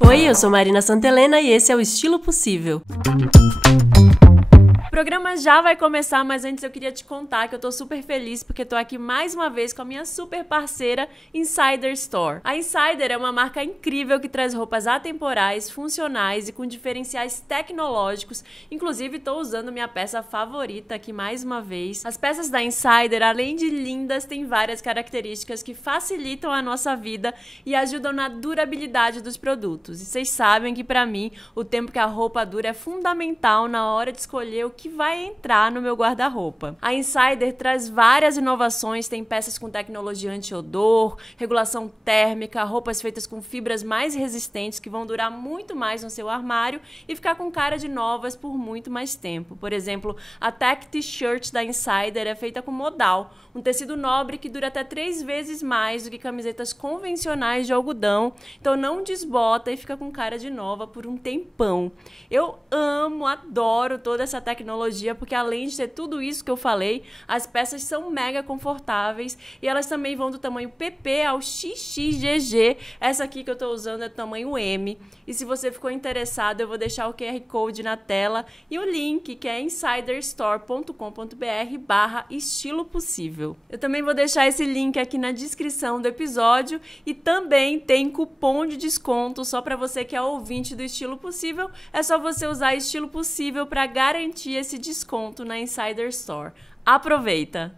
Oi, eu sou Marina Santelena e esse é o Estilo Possível. O programa já vai começar, mas antes eu queria te contar que eu tô super feliz porque tô aqui mais uma vez com a minha super parceira Insider Store. A Insider é uma marca incrível que traz roupas atemporais, funcionais e com diferenciais tecnológicos. Inclusive, tô usando minha peça favorita aqui mais uma vez. As peças da Insider, além de lindas, têm várias características que facilitam a nossa vida e ajudam na durabilidade dos produtos. E vocês sabem que pra mim, o tempo que a roupa dura é fundamental na hora de escolher o que vai entrar no meu guarda-roupa. A Insider traz várias inovações, tem peças com tecnologia anti-odor, regulação térmica, roupas feitas com fibras mais resistentes que vão durar muito mais no seu armário e ficar com cara de novas por muito mais tempo. Por exemplo, a Tech T-shirt da Insider é feita com modal, um tecido nobre que dura até 3 vezes mais do que camisetas convencionais de algodão, então não desbota e fica com cara de nova por um tempão. Eu amo, adoro toda essa tecnologia porque além de ter tudo isso que eu falei, as peças são mega confortáveis e elas também vão do tamanho PP ao XXGG. Essa aqui que eu tô usando é do tamanho M. E se você ficou interessado, eu vou deixar o QR Code na tela e o link que é insiderstore.com.br/estilo possível. Eu também vou deixar esse link aqui na descrição do episódio e também tem cupom de desconto só para você que é ouvinte do Estilo Possível. É só você usar Estilo Possível para garantir esse desconto na Insider Store. Aproveita!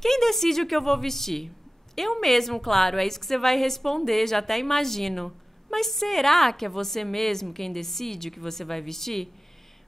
Quem decide o que eu vou vestir? Eu mesmo, claro, é isso que você vai responder, já até imagino. Mas será que é você mesmo quem decide o que você vai vestir?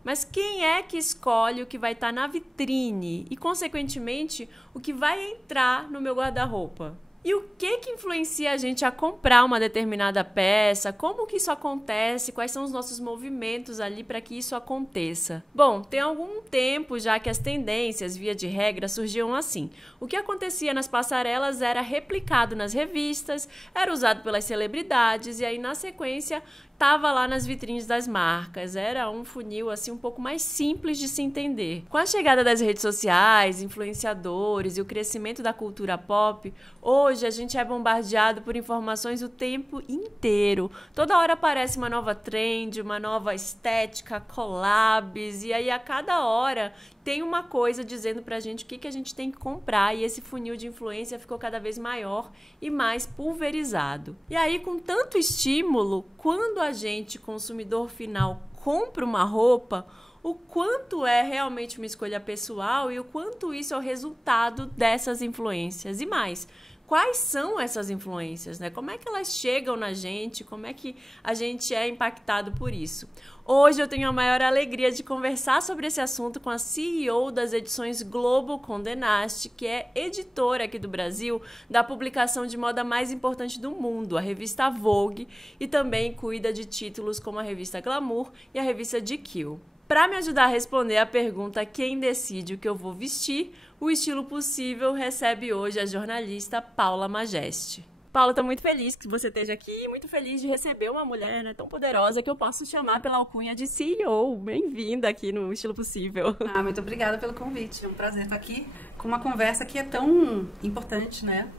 Mas quem é que escolhe o que vai estar na vitrine e, consequentemente, o que vai entrar no meu guarda-roupa? E o que influencia a gente a comprar uma determinada peça? Como que isso acontece? Quais são os nossos movimentos ali para que isso aconteça? Bom, tem algum tempo já que as tendências, via de regra, surgiam assim. O que acontecia nas passarelas era replicado nas revistas, era usado pelas celebridades e aí, na sequência, estava lá nas vitrines das marcas. Era um funil assim um pouco mais simples de se entender. Com a chegada das redes sociais, influenciadores e o crescimento da cultura pop, hoje a gente é bombardeado por informações o tempo inteiro. Toda hora aparece uma nova trend, uma nova estética, collabs, e aí a cada hora tem uma coisa dizendo pra gente o que a gente tem que comprar, e esse funil de influência ficou cada vez maior e mais pulverizado. E aí, com tanto estímulo, quando a gente, consumidor final, compra uma roupa, o quanto é realmente uma escolha pessoal e o quanto isso é o resultado dessas influências. E mais, quais são essas influências, né? Como é que elas chegam na gente? Como é que a gente é impactado por isso? Hoje eu tenho a maior alegria de conversar sobre esse assunto com a CEO das edições Globo Condé Nast, que é editora aqui do Brasil da publicação de moda mais importante do mundo, a revista Vogue, e também cuida de títulos como a revista Glamour e a revista GQ. Para me ajudar a responder a pergunta quem decide o que eu vou vestir, o Estilo Possível recebe hoje a jornalista Paula Majeste. Paula, estou muito feliz que você esteja aqui e muito feliz de receber uma mulher, né, tão poderosa que eu posso chamar pela alcunha de CEO. Bem-vinda aqui no Estilo Possível. Muito obrigada pelo convite. É um prazer estar aqui com uma conversa que é tão importante, né?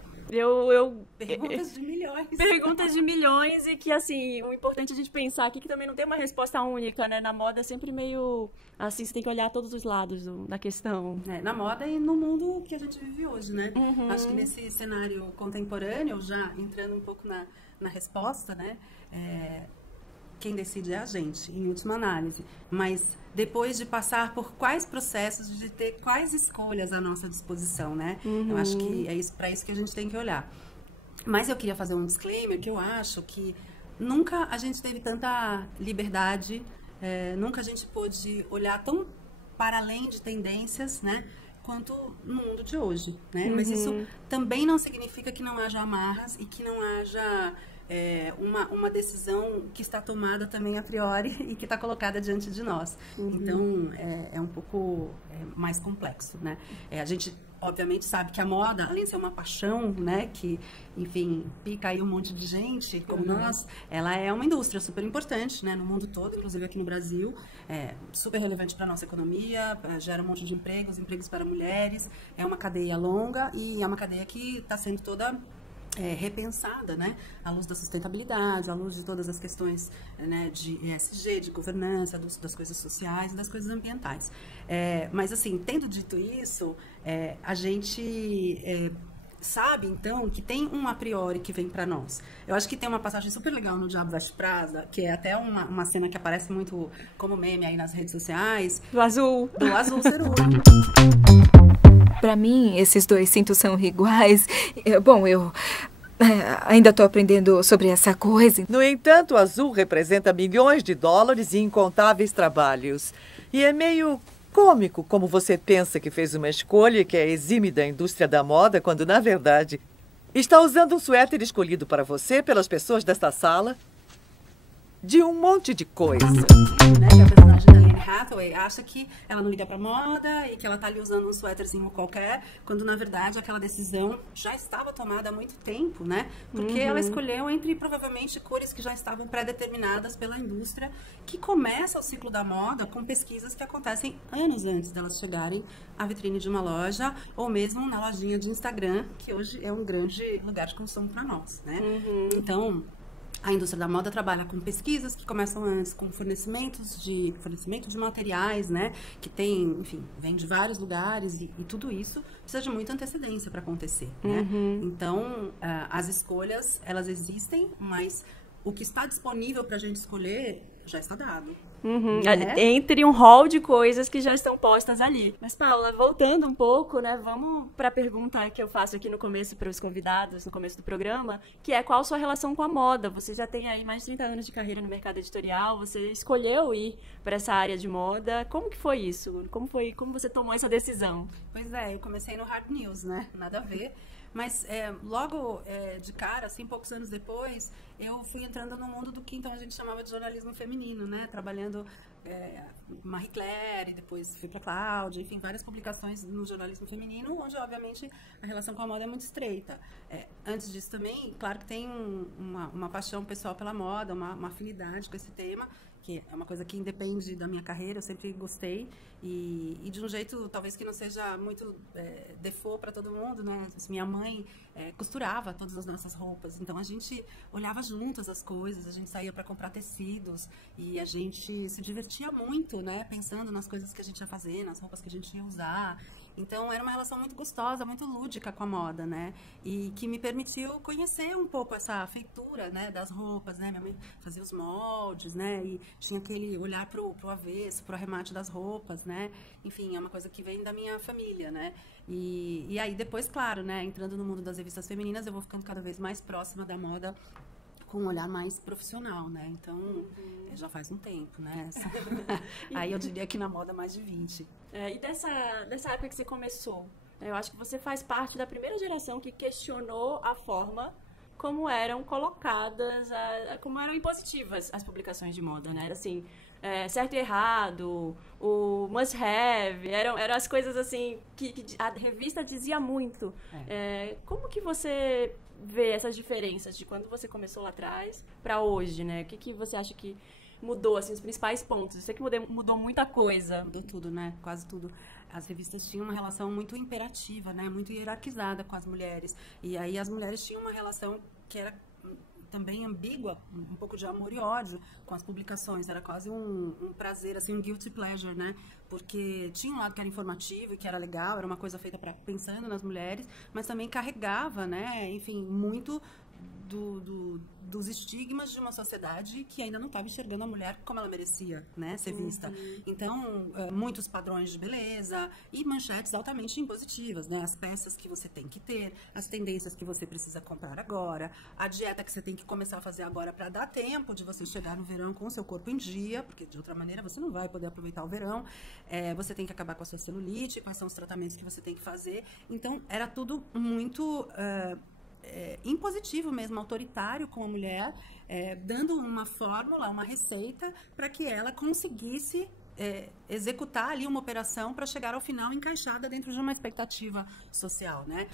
Perguntas de milhões. Perguntas de milhões e que, assim, o importante é a gente pensar aqui que também não tem uma resposta única, né? Na moda é sempre meio, assim, você tem que olhar todos os lados da questão. Na moda e no mundo que a gente vive hoje, né? Uhum. Acho que nesse cenário contemporâneo, já entrando um pouco na resposta, né? Quem decide é a gente, em última análise. Mas depois de passar por quais processos, de ter quais escolhas à nossa disposição, né? Uhum. Eu acho que é para isso que a gente tem que olhar. Mas eu queria fazer um disclaimer, que eu acho que nunca a gente teve tanta liberdade, nunca a gente pôde olhar tão para além de tendências, né? Quanto no mundo de hoje, né? Uhum. Mas isso também não significa que não haja amarras e que não haja uma decisão que está tomada também a priori e que está colocada diante de nós. Uhum. Então, é um pouco mais complexo, né? A gente obviamente sabe que a moda, além de ser uma paixão, né, que, enfim, pica aí um monte de gente como nós, ela é uma indústria super importante, né, no mundo todo, inclusive aqui no Brasil, super relevante para a nossa economia, gera um monte de empregos para mulheres, é uma cadeia longa e é uma cadeia que está sendo toda repensada, né, à luz da sustentabilidade, à luz de todas as questões, né, de ESG, de governança, das coisas sociais e das coisas ambientais. Mas, assim, tendo dito isso, a gente sabe, então, que tem um a priori que vem para nós. Eu acho que tem uma passagem super legal no Diabo Veste Prada, que é até uma cena que aparece muito como meme aí nas redes sociais. Do azul. Do azul cerúleo. Para mim, esses dois cintos são iguais. Bom, eu ainda estou aprendendo sobre essa coisa. No entanto, o azul representa milhões de dólares e incontáveis trabalhos. E é meio cômico como você pensa que fez uma escolha que é exime da indústria da moda, quando, na verdade, está usando um suéter escolhido para você pelas pessoas desta sala de um monte de coisa. Né, que a personagem da Anne Hathaway acha que ela não liga pra moda e que ela tá ali usando um suéterzinho qualquer, quando na verdade aquela decisão já estava tomada há muito tempo, né? Porque ela escolheu entre provavelmente cores que já estavam pré-determinadas pela indústria, que começa o ciclo da moda com pesquisas que acontecem anos antes delas chegarem à vitrine de uma loja ou mesmo na lojinha de Instagram, que hoje é um grande lugar de consumo para nós, né? Então, a indústria da moda trabalha com pesquisas que começam antes, com fornecimento de materiais, né? Que tem, enfim, vem de vários lugares e tudo isso precisa de muita antecedência para acontecer, né? Então, as escolhas, elas existem, mas o que está disponível para a gente escolher já está dado. Entre um rol de coisas que já estão postas ali. Mas, Paula, voltando um pouco, né, vamos para a pergunta que eu faço aqui no começo para os convidados, no começo do programa, que é qual a sua relação com a moda? Você já tem aí mais de 30 anos de carreira no mercado editorial, você escolheu ir para essa área de moda. Como que foi isso? Como você tomou essa decisão? Pois eu comecei no Hard News, né? Nada a ver. Mas logo de cara, assim, poucos anos depois, eu fui entrando no mundo do que então a gente chamava de jornalismo feminino, né? Trabalhando Marie Claire, depois fui para Cláudia, enfim, várias publicações no jornalismo feminino, onde, obviamente, a relação com a moda é muito estreita. Antes disso também, claro que tem uma paixão pessoal pela moda, uma afinidade com esse tema, que é uma coisa que independe da minha carreira, eu sempre gostei, e de um jeito talvez que não seja muito default para todo mundo, né? Minha mãe costurava todas as nossas roupas, então a gente olhava juntas as coisas, a gente saía para comprar tecidos e a gente se divertia muito, né? Pensando nas coisas que a gente ia fazer, nas roupas que a gente ia usar. Então, era uma relação muito gostosa, muito lúdica com a moda, né? E que me permitiu conhecer um pouco essa feitura, né, das roupas, né? Minha mãe fazia os moldes, né? E tinha aquele olhar pro avesso, pro arremate das roupas, né? Enfim, é uma coisa que vem da minha família, né? E aí, depois, claro, né? Entrando no mundo das revistas femininas, eu vou ficando cada vez mais próxima da moda, com um olhar mais profissional, né? Então, já faz um tempo, né? Aí eu diria que na moda mais de 20. E dessa época que você começou, eu acho que você faz parte da primeira geração que questionou a forma como eram colocadas, como eram impositivas as publicações de moda, né? Era assim, certo e errado, o must have, eram as coisas assim que a revista dizia muito. Como que você vê essas diferenças de quando você começou lá atrás para hoje, né? O que você acha que mudou, assim, os principais pontos? Eu sei que mudou muita coisa. Mudou tudo, né? Quase tudo. As revistas tinham uma relação muito imperativa, né? Muito hierarquizada com as mulheres. E aí as mulheres tinham uma relação que era também ambígua, um pouco de amor e ódio com as publicações. Era quase um prazer, assim, um guilty pleasure, né? Porque tinha um lado que era informativo e que era legal, era uma coisa feita pensando nas mulheres, mas também carregava, né? Enfim, muito dos estigmas de uma sociedade que ainda não estava enxergando a mulher como ela merecia, né, ser vista. Então, muitos padrões de beleza e manchetes altamente impositivas, né, as peças que você tem que ter, as tendências que você precisa comprar agora, a dieta que você tem que começar a fazer agora para dar tempo de você chegar no verão com o seu corpo em dia, porque de outra maneira você não vai poder aproveitar o verão, você tem que acabar com a sua celulite, quais são os tratamentos que você tem que fazer. Então, era tudo muito impositivo mesmo, autoritário com a mulher, dando uma fórmula, uma receita para que ela conseguisse executar ali uma operação para chegar ao final encaixada dentro de uma expectativa social, né?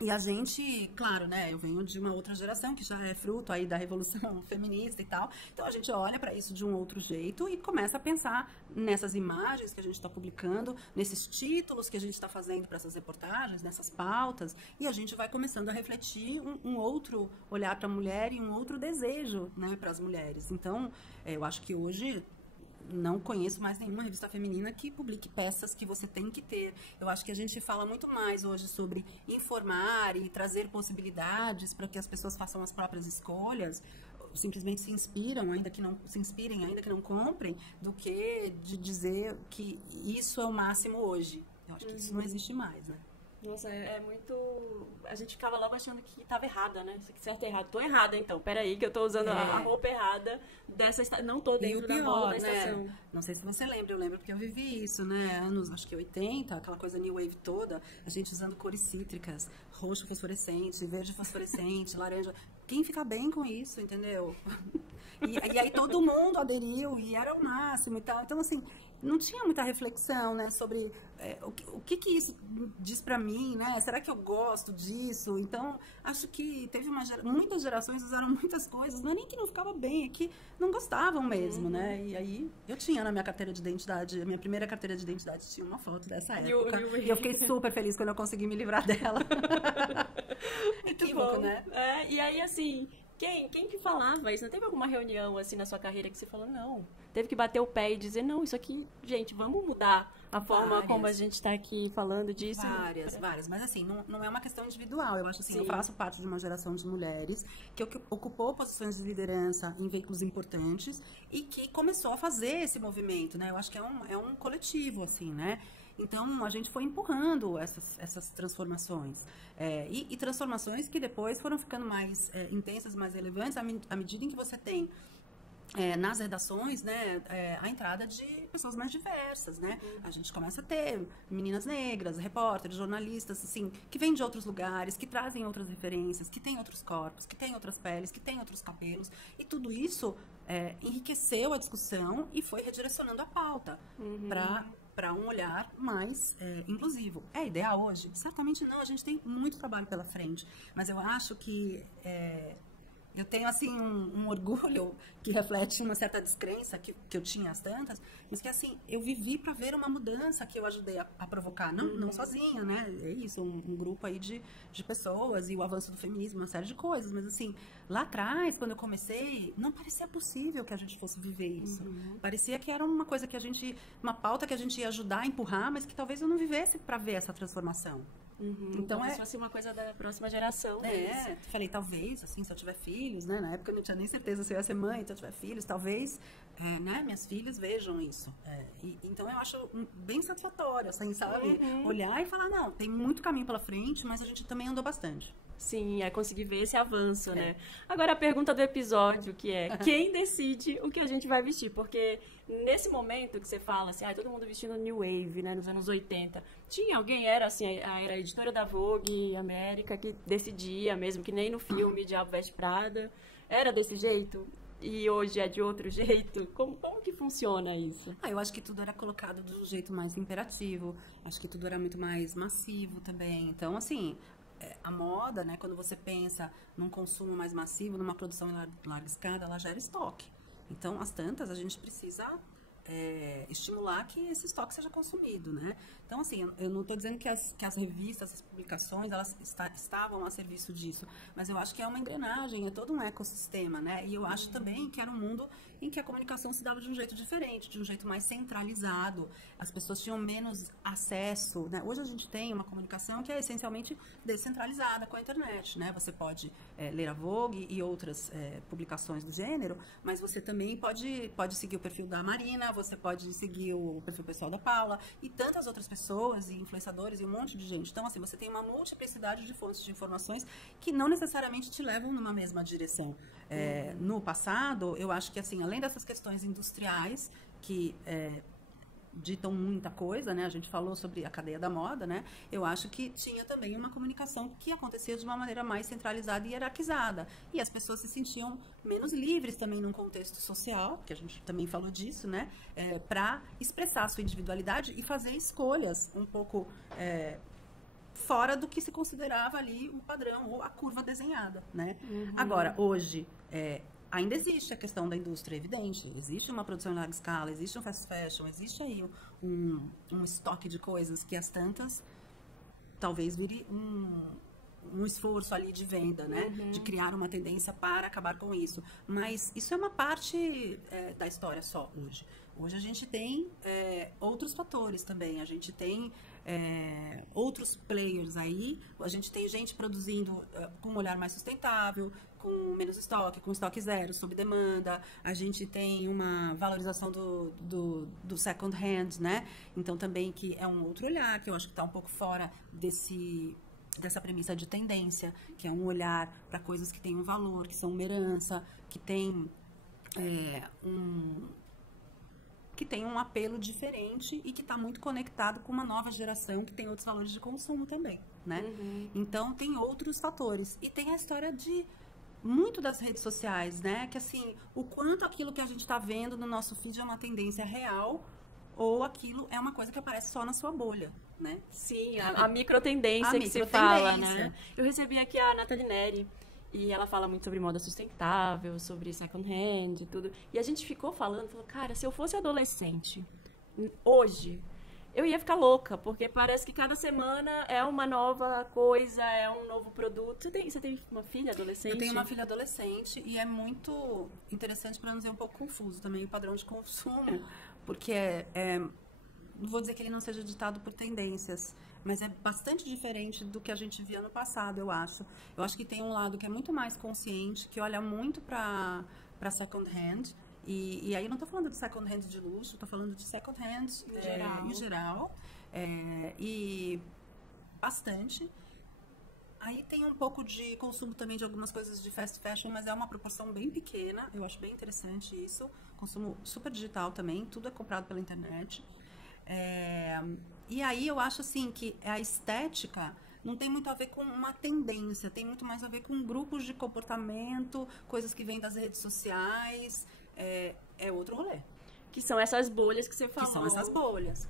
E a gente, claro, né, eu venho de uma outra geração que já é fruto aí da revolução feminista e tal, então a gente olha para isso de um outro jeito e começa a pensar nessas imagens que a gente está publicando, nesses títulos que a gente está fazendo para essas reportagens, nessas pautas, e a gente vai começando a refletir um outro olhar para a mulher e um outro desejo, né, para as mulheres. Então, eu acho que hoje não conheço mais nenhuma revista feminina que publique peças que você tem que ter. Eu acho que a gente fala muito mais hoje sobre informar e trazer possibilidades para que as pessoas façam as próprias escolhas, simplesmente se inspirem, ainda que não comprem, do que de dizer que isso é o máximo hoje. Eu acho que isso não existe mais, né? Nossa, é muito... A gente ficava logo achando que estava errada, né? Isso aqui certo e errado. Tô errada, então. Peraí, que eu tô usando a roupa errada dessa estação. Não tô dentro da moda da estação. Né? Não sei se você lembra, eu lembro porque eu vivi isso, né? Anos, acho que 80, aquela coisa new wave toda, a gente usando cores cítricas, roxo fosforescente, verde fosforescente, laranja. Quem fica bem com isso, entendeu? E aí todo mundo aderiu e era o máximo e tal. Então, assim, não tinha muita reflexão, né, sobre o que isso diz pra mim, né? Será que eu gosto disso? Então, acho que teve muitas gerações usaram muitas coisas, não é nem que não ficava bem, é que não gostavam mesmo, né? E aí, eu tinha na minha carteira de identidade, a minha primeira carteira de identidade tinha uma foto dessa época. E eu fiquei super feliz quando eu consegui me livrar dela. Que bom, né? E aí, assim, quem que falava isso? Não teve alguma reunião, assim, na sua carreira que você falou, não, teve que bater o pé e dizer, não, isso aqui, gente, vamos mudar a forma como a gente tá aqui falando disso? Várias, mas assim, não é uma questão individual, eu acho assim, eu faço parte de uma geração de mulheres que ocupou posições de liderança em veículos importantes e que começou a fazer esse movimento, né? Eu acho que é um coletivo, assim, né? Então, a gente foi empurrando essas transformações. E transformações que depois foram ficando mais intensas, mais relevantes, à medida em que você tem nas redações, né, a entrada de pessoas mais diversas, né? A gente começa a ter meninas negras, repórteres, jornalistas, assim, que vêm de outros lugares, que trazem outras referências, que têm outros corpos, que têm outras peles, que têm outros cabelos. E tudo isso enriqueceu a discussão e foi redirecionando a pauta para um olhar mais inclusivo. É ideal hoje? Certamente não, a gente tem muito trabalho pela frente. Mas eu acho que eu tenho, assim, um orgulho que reflete uma certa descrença que eu tinha às tantas, mas que, assim, eu vivi para ver uma mudança que eu ajudei a provocar. Não sozinha, né? É isso, um grupo aí de pessoas e o avanço do feminismo, uma série de coisas. Mas, assim, lá atrás, quando eu comecei, não parecia possível que a gente fosse viver isso. Parecia que era uma coisa uma pauta que a gente ia ajudar a empurrar, mas que talvez eu não vivesse para ver essa transformação. Então talvez fosse uma coisa da próxima geração. Falei, talvez, assim, se eu tiver filhos, né? Na época eu não tinha nem certeza se eu ia ser mãe, se eu tiver filhos, talvez, né, minhas filhas vejam isso. Então eu acho bem satisfatório, assim, sabe? Olhar e falar, não, tem muito caminho pela frente, mas a gente também andou bastante. Sim, é conseguir ver esse avanço, né? Agora a pergunta do episódio, que é quem decide o que a gente vai vestir? Porque nesse momento que você fala assim, todo mundo vestindo New Wave, né, nos anos 80, tinha alguém, era assim, era a editora da Vogue América que decidia mesmo, que nem no filme Diabo Veste Prada, era desse jeito? E hoje é de outro jeito? Como que funciona isso? Eu acho que tudo era colocado de um jeito mais imperativo, acho que tudo era muito mais massivo também. Então, assim, a moda, né, quando você pensa num consumo mais massivo, numa produção em larga escala, ela gera estoque. Então, às tantas, a gente precisa estimular que esse estoque seja consumido, né? Então, assim, eu não estou dizendo que as revistas, as publicações, elas estavam a serviço disso, mas eu acho que é uma engrenagem, é todo um ecossistema, né? E eu acho também que era um mundo em que a comunicação se dava de um jeito diferente, de um jeito mais centralizado, as pessoas tinham menos acesso, né? Hoje a gente tem uma comunicação que é essencialmente descentralizada com a internet, né? Você pode ler a Vogue e outras publicações do gênero, mas você também pode seguir o perfil da Marina, você pode seguir o perfil pessoal da Paula e tantas outras pessoas e influenciadores e um monte de gente. Então, assim, você tem uma multiplicidade de fontes de informações que não necessariamente te levam numa mesma direção. No passado, eu acho que, assim, além dessas questões industriais que ditam muita coisa, né? A gente falou sobre a cadeia da moda, né? Eu acho que tinha também uma comunicação que acontecia de uma maneira mais centralizada e hierarquizada. E as pessoas se sentiam menos livres também num contexto social, que a gente também falou disso, né? Para expressar a sua individualidade e fazer escolhas um pouco fora do que se considerava ali o padrão ou a curva desenhada, né? Agora, hoje, ainda existe a questão da indústria, evidente. Existe uma produção em larga escala, existe um fast fashion, existe aí um estoque de coisas que as tantas talvez vire um esforço ali de venda, né? De criar uma tendência para acabar com isso. Mas isso é uma parte da história só hoje. Hoje a gente tem outros fatores também. A gente tem outros players aí. A gente tem gente produzindo com um olhar mais sustentável, com menos estoque, com estoque zero, sob demanda. A gente tem uma valorização do second hand, né? Então também que é um outro olhar, que eu acho que está um pouco fora dessa premissa de tendência, que é um olhar para coisas que têm um valor, que são uma herança, que tem um apelo diferente e que está muito conectado com uma nova geração que tem outros valores de consumo também, né? Então, tem outros fatores. E tem a história de muito das redes sociais, né? Que, assim, o quanto aquilo que a gente está vendo no nosso feed é uma tendência real ou aquilo é uma coisa que aparece só na sua bolha, né? Sim, a microtendência que se fala, né? Eu recebi aqui a Nathalie Neri, e ela fala muito sobre moda sustentável, sobre second hand e tudo. E a gente falou, cara, se eu fosse adolescente, hoje, eu ia ficar louca, porque parece que cada semana é uma nova coisa, é um novo produto. Você tem uma filha adolescente? Eu tenho uma filha adolescente e é muito interessante, para não dizer um pouco confuso também, o padrão de consumo, porque não vou dizer que ele não seja ditado por tendências, mas é bastante diferente do que a gente via no passado, eu acho. Eu acho que tem um lado que é muito mais consciente, que olha muito para second hand. E aí eu não estou falando de second hand de luxo, estou falando de second hand em geral. E bastante. Aí tem um pouco de consumo também de algumas coisas de fast fashion, mas é uma proporção bem pequena. Eu acho bem interessante isso. Consumo super digital também, tudo é comprado pela internet. E aí eu acho assim que a estética não tem muito a ver com uma tendência, tem muito mais a ver com grupos de comportamento, coisas que vêm das redes sociais, é outro rolê. Que são essas bolhas que você falou. Que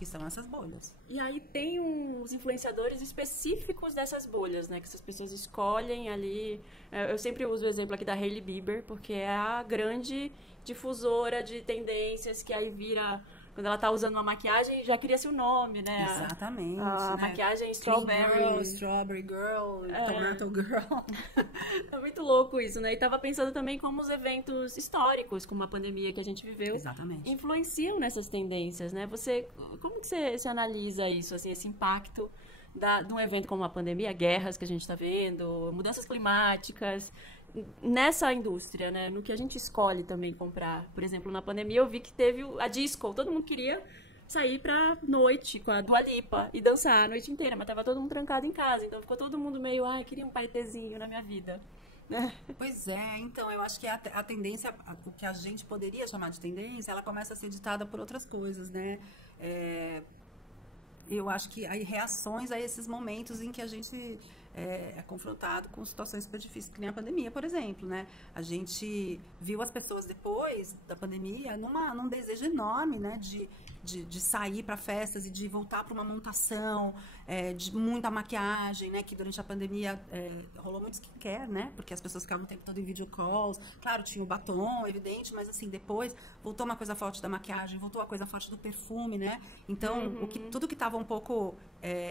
são essas bolhas. E aí tem uns influenciadores específicos dessas bolhas, né? Que essas pessoas escolhem ali. Eu sempre uso o exemplo aqui da Hailey Bieber, porque é a grande difusora de tendências que aí vira... Quando ela tá usando uma maquiagem, já cria-se o nome, né? Exatamente. A maquiagem Strawberry Girl, Tomato Girl. É muito louco isso, né? E tava pensando também como os eventos históricos, como a pandemia que a gente viveu, influenciam nessas tendências, né? Como que você analisa isso, assim, esse impacto de um evento como a pandemia, guerras que a gente tá vendo, mudanças climáticas... Nessa indústria, né? No que a gente escolhe também comprar. Por exemplo, na pandemia eu vi que teve a disco. Todo mundo queria sair pra noite com a Dua Lipa e dançar a noite inteira, mas tava todo mundo trancado em casa. Então ficou todo mundo meio, queria um paetezinho na minha vida. Pois então eu acho que a tendência, o que a gente poderia chamar de tendência, ela começa a ser ditada por outras coisas, né? Eu acho que aí reações a esses momentos em que a gente é confrontado com situações super difíceis, que nem a pandemia, por exemplo, né? A gente viu as pessoas depois da pandemia num desejo enorme, né? De sair para festas e de voltar para uma montação, de muita maquiagem, né? Que durante a pandemia rolou muito skincare, né? Porque as pessoas ficavam o tempo todo em video calls. Claro, tinha o batom, evidente, mas assim, depois voltou uma coisa forte da maquiagem, voltou a coisa forte do perfume, né? Então, tudo que estava um pouco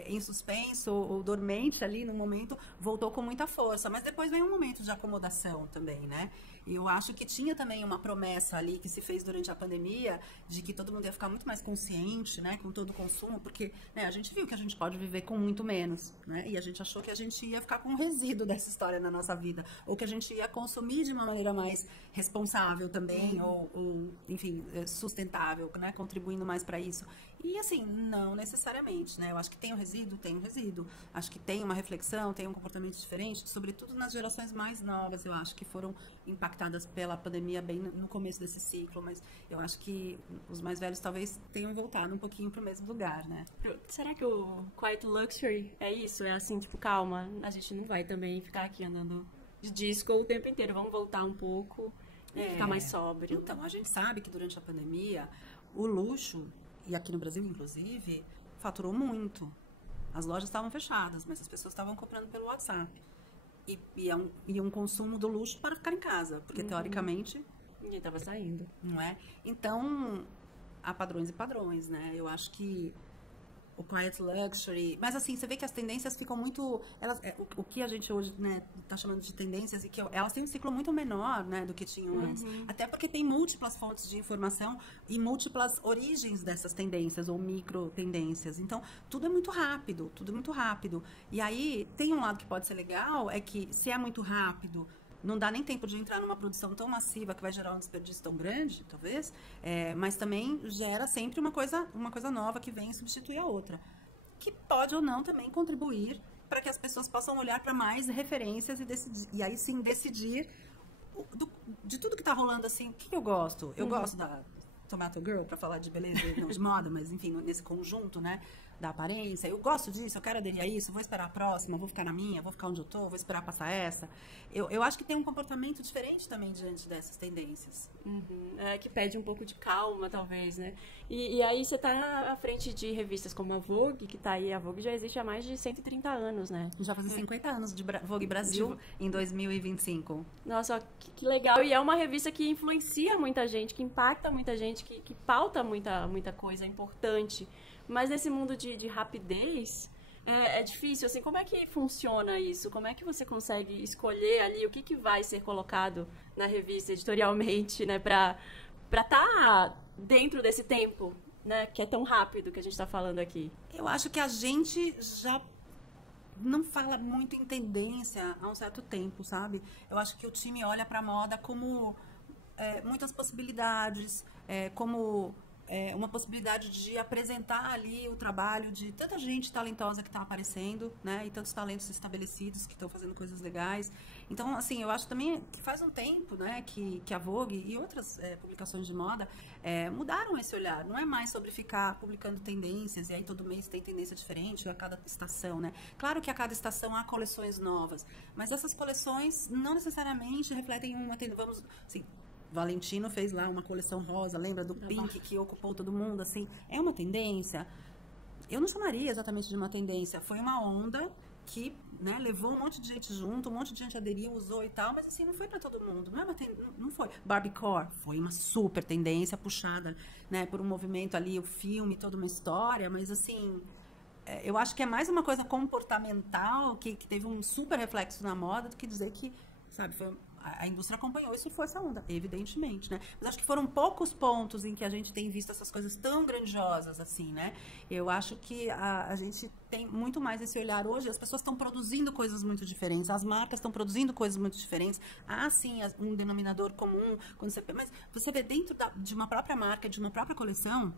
em suspenso ou dormente ali no momento, voltou com muita força. Mas depois veio um momento de acomodação também, né? E eu acho que tinha também uma promessa ali que se fez durante a pandemia de que todo mundo ia ficar muito mais consciente, né? Com todo o consumo, porque a gente viu que a gente pode viver com muito menos, né? E a gente achou que a gente ia ficar com um resíduo dessa história na nossa vida, ou que a gente ia consumir de uma maneira mais responsável também, ou enfim, sustentável, né? Contribuindo mais para isso. E assim, não necessariamente, né? Eu acho que tem um resíduo? Tem um resíduo. Acho que tem uma reflexão, tem um comportamento diferente, sobretudo nas gerações mais novas, eu acho, que foram impactadas pela pandemia bem no começo desse ciclo, mas eu acho que os mais velhos talvez tenham voltado um pouquinho para o mesmo lugar, né? Será que o Quiet Luxury é isso? É assim, tipo, calma, a gente não vai também ficar aqui andando de disco o tempo inteiro, vamos voltar um pouco e ficar mais sóbrio. Então, a gente sabe que durante a pandemia, o luxo, e aqui no Brasil, inclusive, faturou muito. As lojas estavam fechadas, mas as pessoas estavam comprando pelo WhatsApp. E um consumo do luxo para ficar em casa, porque, teoricamente... Ninguém estava saindo. Não é? Então, há padrões e padrões, né? Eu acho que o Quiet Luxury... Mas, assim, você vê que as tendências ficam muito... o que a gente hoje, né, tá chamando de tendências, e que elas têm um ciclo muito menor, né, do que tinham antes. Até porque tem múltiplas fontes de informação e múltiplas origens dessas tendências, ou micro tendências. Então, tudo é muito rápido, tudo é muito rápido. E aí, tem um lado que pode ser legal, é que se é muito rápido... Não dá nem tempo de entrar numa produção tão massiva que vai gerar um desperdício tão grande, talvez, mas também gera sempre uma coisa nova que vem substituir a outra. Que pode ou não também contribuir para que as pessoas possam olhar para mais referências e aí sim decidir de tudo que está rolando, assim, o que eu gosto? Eu gosto da Tomato Girl, para falar de beleza, não de moda, mas enfim, nesse conjunto, né, da aparência. Eu gosto disso, eu quero aderir a isso, vou esperar a próxima, vou ficar na minha, vou ficar onde eu tô, vou esperar passar essa. Eu acho que tem um comportamento diferente também diante dessas tendências. Que pede um pouco de calma, talvez, né? E aí você tá à frente de revistas como a Vogue, que tá aí, a Vogue já existe há mais de 130 anos, né? Já fazem 50 anos de Vogue Brasil em 2025. Nossa, que legal. E é uma revista que influencia muita gente, que impacta muita gente, que pauta muita coisa importante. Mas nesse mundo de rapidez, é difícil, assim, como é que funciona isso? Como é que você consegue escolher ali o que vai ser colocado na revista editorialmente, né, pra tá dentro desse tempo, né, que é tão rápido que a gente tá falando aqui? Eu acho que a gente já não fala muito em tendência há um certo tempo, sabe? Eu acho que o time olha pra moda como muitas possibilidades, como... uma possibilidade de apresentar ali o trabalho de tanta gente talentosa que está aparecendo, né? E tantos talentos estabelecidos que estão fazendo coisas legais. Então, assim, eu acho também que faz um tempo, né, que a Vogue e outras publicações de moda mudaram esse olhar. Não é mais sobre ficar publicando tendências e aí todo mês tem tendência diferente a cada estação, né? Claro que a cada estação há coleções novas, mas essas coleções não necessariamente refletem uma tendência. Vamos, assim, Valentino fez lá uma coleção rosa, lembra do pink que ocupou todo mundo, assim. É uma tendência? Eu não chamaria exatamente de uma tendência. Foi uma onda que, né, levou um monte de gente junto, um monte de gente aderiu, usou e tal, mas assim, não foi para todo mundo. Não foi. Barbiecore foi uma super tendência puxada, né, por um movimento ali, o filme, toda uma história, mas assim... eu acho que é mais uma coisa comportamental que teve um super reflexo na moda do que dizer que, sabe, a indústria acompanhou isso e foi essa onda, evidentemente, né? Mas acho que foram poucos pontos em que a gente tem visto essas coisas tão grandiosas assim, né? Eu acho que a gente tem muito mais esse olhar hoje, as pessoas estão produzindo coisas muito diferentes, as marcas estão produzindo coisas muito diferentes. Há, sim, um denominador comum, mas você vê dentro de uma própria marca, de uma própria coleção,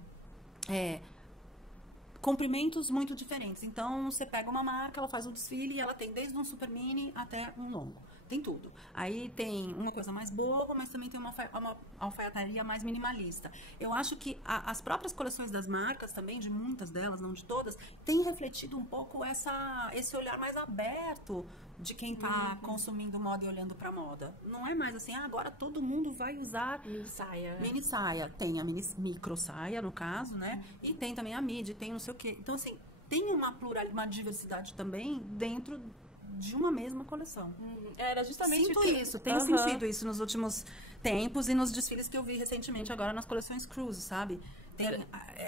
comprimentos muito diferentes. Então, você pega uma marca, ela faz um desfile e ela tem desde um super mini até um longo. Tem tudo. Aí tem uma coisa mais boa, mas também tem uma alfaiataria mais minimalista. Eu acho que as próprias coleções das marcas também, de muitas delas, não de todas, têm refletido um pouco esse olhar mais aberto de quem está consumindo moda e olhando para moda. Não é mais assim, agora todo mundo vai usar mini saia. Mini saia. Tem a micro saia, no caso, né? E tem também a midi, tem não sei o quê. Então, assim, tem uma diversidade também dentro de uma mesma coleção. Era justamente Tenho sentido isso nos últimos tempos e nos desfiles que eu vi recentemente agora nas coleções Cruise, sabe?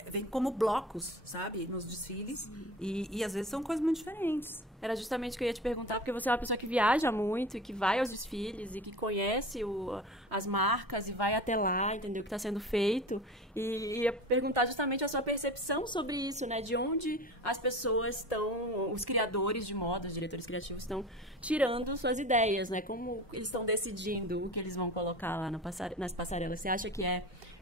Vem como blocos, sabe? Nos desfiles. E às vezes são coisas muito diferentes. Era justamente o que eu ia te perguntar, porque você é uma pessoa que viaja muito e que vai aos desfiles e que conhece as marcas e vai até lá, entendeu? O que está sendo feito. E ia perguntar justamente a sua percepção sobre isso, né? De onde as pessoas estão, os criadores de moda, os diretores criativos estão tirando suas ideias, né? Como eles estão decidindo o que eles vão colocar lá nas passarelas. Você acha que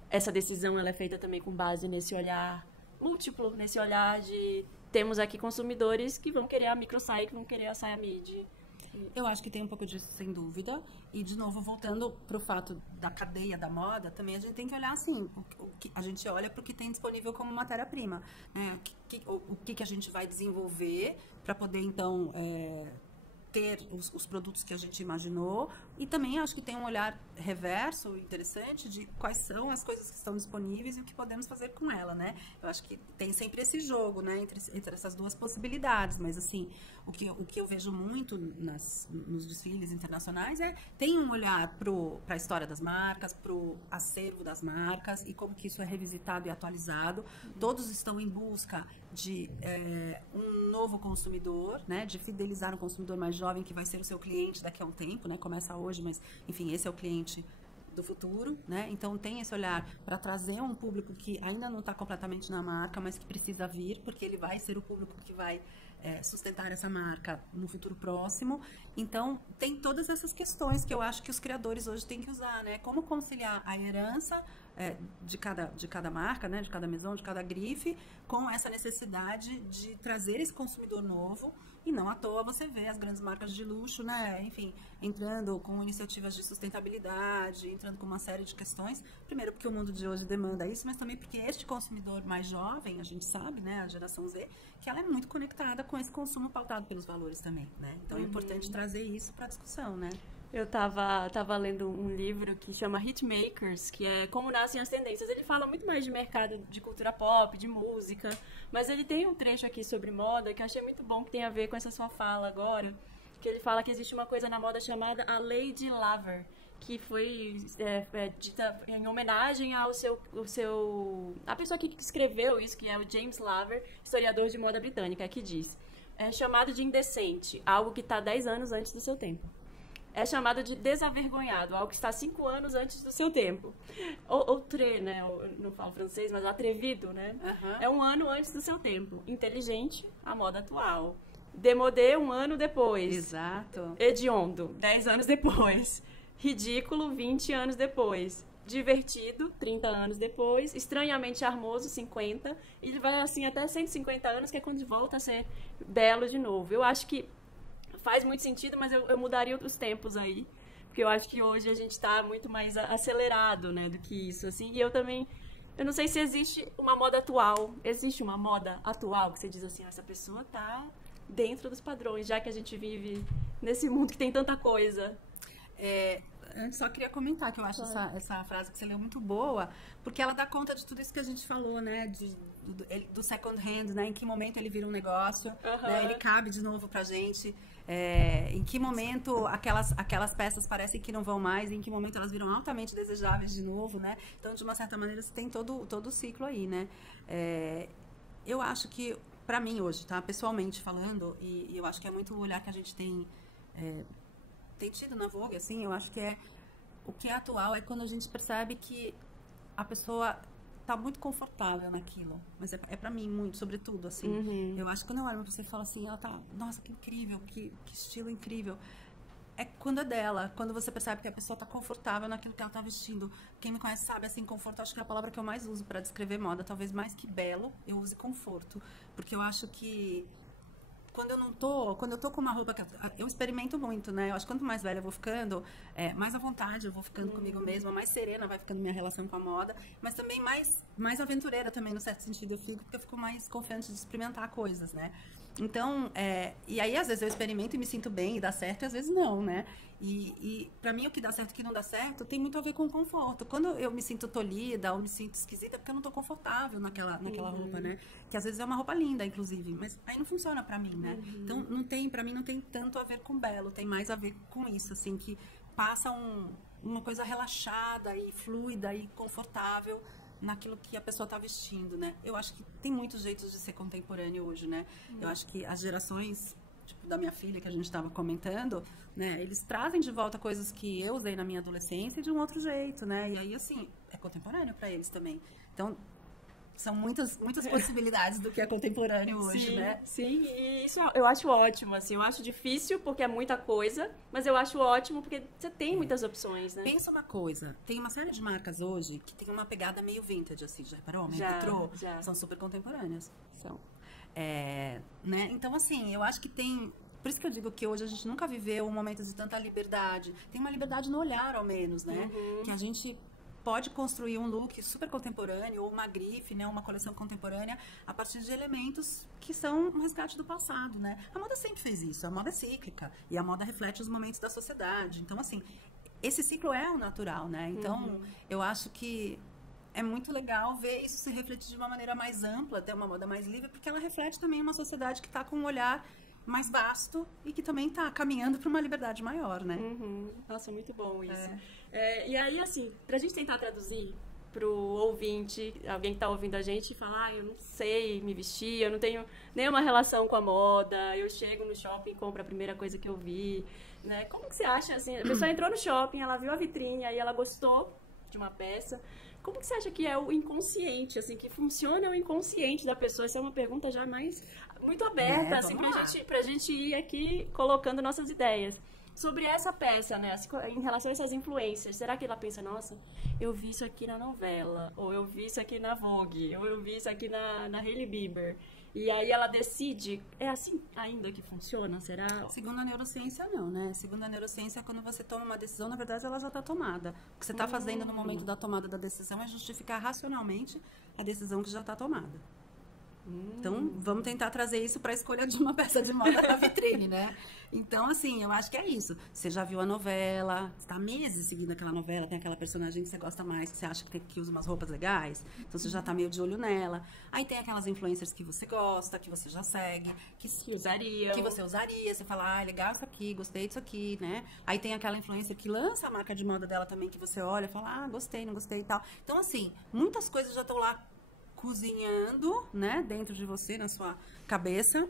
essa decisão ela é feita também com base nesse olhar múltiplo, nesse olhar de temos aqui consumidores que vão querer a micro saia, que vão querer a saia midi. Eu acho que tem um pouco disso, sem dúvida. E, de novo, voltando para o fato da cadeia da moda, também a gente tem que olhar assim, a gente olha para o que tem disponível como matéria-prima. Né? O que a gente vai desenvolver para poder, então, ter os produtos que a gente imaginou. E também acho que tem um olhar reverso interessante de quais são as coisas que estão disponíveis e o que podemos fazer com ela, né? Eu acho que tem sempre esse jogo, né, entre essas duas possibilidades, mas assim, o que eu vejo muito nos desfiles internacionais tem um olhar para a história das marcas, para o acervo das marcas e como que isso é revisitado e atualizado. Todos estão em busca de um novo consumidor, né, de fidelizar um consumidor mais jovem que vai ser o seu cliente daqui a um tempo, né, começa hoje, mas enfim, esse é o cliente do futuro, né? Então tem esse olhar para trazer um público que ainda não está completamente na marca, mas que precisa vir, porque ele vai ser o público que vai sustentar essa marca no futuro próximo. Então tem todas essas questões que eu acho que os criadores hoje têm que usar, né? Como conciliar a herança de cada marca, né? De cada maison, de cada grife, com essa necessidade de trazer esse consumidor novo. E não à toa você vê as grandes marcas de luxo, né? Enfim, entrando com iniciativas de sustentabilidade, entrando com uma série de questões. Primeiro porque o mundo de hoje demanda isso, mas também porque este consumidor mais jovem, a gente sabe, né? A geração Z, que ela é muito conectada com esse consumo pautado pelos valores também, né? Então é importante trazer isso para a discussão, né? Eu tava lendo um livro que chama Hitmakers, que é Como Nascem as Tendências. Ele fala muito mais de mercado de cultura pop, de música, mas ele tem um trecho aqui sobre moda que eu achei muito bom, que tem a ver com essa sua fala agora, que ele fala que existe uma coisa na moda chamada a Lady Laver, que foi dita em homenagem ao a pessoa que escreveu isso, que é o James Laver, historiador de moda britânica, que diz: é chamado de indecente, algo que está 10 anos antes do seu tempo. É chamado de desavergonhado, algo que está 5 anos antes do seu tempo. Outré, né? Eu não falo francês, mas atrevido, né? É 1 ano antes do seu tempo. Inteligente, a moda atual. Démodé, 1 ano depois. Exato. Hediondo, 10 anos depois. Ridículo, 20 anos depois. Divertido, 30 anos depois. Estranhamente charmoso, 50. E ele vai assim até 150 anos, que é quando volta a ser belo de novo. Eu acho que faz muito sentido, mas eu mudaria os tempos aí. Porque eu acho que hoje a gente está muito mais acelerado, né, do que isso, assim. E eu não sei se existe uma moda atual. Existe uma moda atual que você diz assim, essa pessoa tá dentro dos padrões, já que a gente vive nesse mundo que tem tanta coisa. Antes só queria comentar que eu acho essa frase que você leu muito boa, porque ela dá conta de tudo isso que a gente falou, né, do second hand, né, em que momento ele vira um negócio, né, ele cabe de novo pra gente, em que momento aquelas peças parecem que não vão mais, em que momento elas viram altamente desejáveis de novo, né, então de uma certa maneira você tem todo o ciclo aí, né. Eu acho que, pra mim hoje, tá, pessoalmente falando, e eu acho que é muito o olhar que a gente tem tido na Vogue, assim, eu acho que o que é atual é quando a gente percebe que a pessoa tá muito confortável naquilo, mas é pra mim muito, sobretudo, assim, eu acho que quando eu olho pra você e falo assim, ela tá, nossa, que incrível, que estilo incrível, é quando é dela, quando você percebe que a pessoa tá confortável naquilo que ela tá vestindo. Quem me conhece sabe, assim, conforto acho que é a palavra que eu mais uso pra descrever moda, talvez mais que belo, eu use conforto, porque eu acho que quando eu tô com uma roupa que eu experimento muito, né? Eu acho que quanto mais velha eu vou ficando, mais à vontade eu vou ficando comigo mesma, mais serena vai ficando minha relação com a moda, mas também mais aventureira também, no certo sentido eu fico, porque eu fico mais confiante de experimentar coisas, né? Então, e aí às vezes eu experimento e me sinto bem e dá certo, e às vezes não, né? E pra mim o que dá certo e o que não dá certo tem muito a ver com o conforto. Quando eu me sinto tolhida ou me sinto esquisita, é porque eu não tô confortável naquela roupa, né? Que às vezes é uma roupa linda, inclusive, mas aí não funciona pra mim, né? Então, pra mim não tem tanto a ver com belo, tem mais a ver com isso, assim, que passa uma coisa relaxada e fluida e confortável naquilo que a pessoa tá vestindo, né? Eu acho que tem muitos jeitos de ser contemporâneo hoje, né? Eu acho que as gerações, tipo da minha filha que a gente estava comentando, né? Eles trazem de volta coisas que eu usei na minha adolescência de um outro jeito, né? E aí, assim, é contemporâneo para eles também. Então, são muitas possibilidades do que é contemporâneo hoje, né? Sim, e isso eu acho ótimo, assim, eu acho difícil porque é muita coisa, mas eu acho ótimo porque você tem muitas opções, né? Pensa uma coisa, tem uma série de marcas hoje que tem uma pegada meio vintage, assim, já reparou? Meio Já, retrô, já. são super contemporâneas. São. Né? Então, assim, eu acho que tem... Por isso que eu digo que hoje a gente nunca viveu um momento de tanta liberdade. Tem uma liberdade no olhar, ao menos, né? Que a gente pode construir um look super contemporâneo, ou uma grife, né? Uma coleção contemporânea, a partir de elementos que são um resgate do passado, né? A moda sempre fez isso, a moda é cíclica, e a moda reflete os momentos da sociedade. Então, assim, esse ciclo é o natural, né? Então, eu acho que é muito legal ver isso se refletir de uma maneira mais ampla, ter uma moda mais livre, porque ela reflete também uma sociedade que está com um olhar mais vasto e que também está caminhando para uma liberdade maior, né? Nossa, muito bom isso. E aí, assim, pra gente tentar traduzir pro ouvinte, alguém que tá ouvindo a gente, e falar, eu não sei me vestir, eu não tenho nenhuma relação com a moda, eu chego no shopping e compro a primeira coisa que eu vi, né? Como que você acha, assim, a pessoa entrou no shopping, ela viu a vitrine, aí ela gostou de uma peça, como que você acha que é o inconsciente, assim, que funciona o inconsciente da pessoa? Essa é uma pergunta já mais muito aberta, assim, pra gente ir aqui colocando nossas ideias. Sobre essa peça, né, em relação a essas influências, será que ela pensa, nossa, eu vi isso aqui na novela, ou eu vi isso aqui na Vogue, ou eu vi isso aqui na Hailey Bieber, e aí ela decide, é assim ainda que funciona, será? Segundo a neurociência, não, né? Segundo a neurociência, quando você toma uma decisão, na verdade, ela já está tomada. O que você está fazendo no momento da tomada da decisão é justificar racionalmente a decisão que já está tomada. Então, vamos tentar trazer isso para a escolha de uma peça de moda na vitrine, né? Então, assim, eu acho que é isso. Você já viu a novela, está meses seguindo aquela novela, tem aquela personagem que você gosta mais, que você acha que usa umas roupas legais, então você já está meio de olho nela. Aí tem aquelas influencers que você gosta, que você já segue, que você usaria, você fala, legal isso aqui, gostei disso aqui, né? Aí tem aquela influencer que lança a marca de moda dela também, que você olha e fala, gostei, não gostei e tal. Então, assim, muitas coisas já estão lá cozinhando, né, dentro de você, na sua cabeça,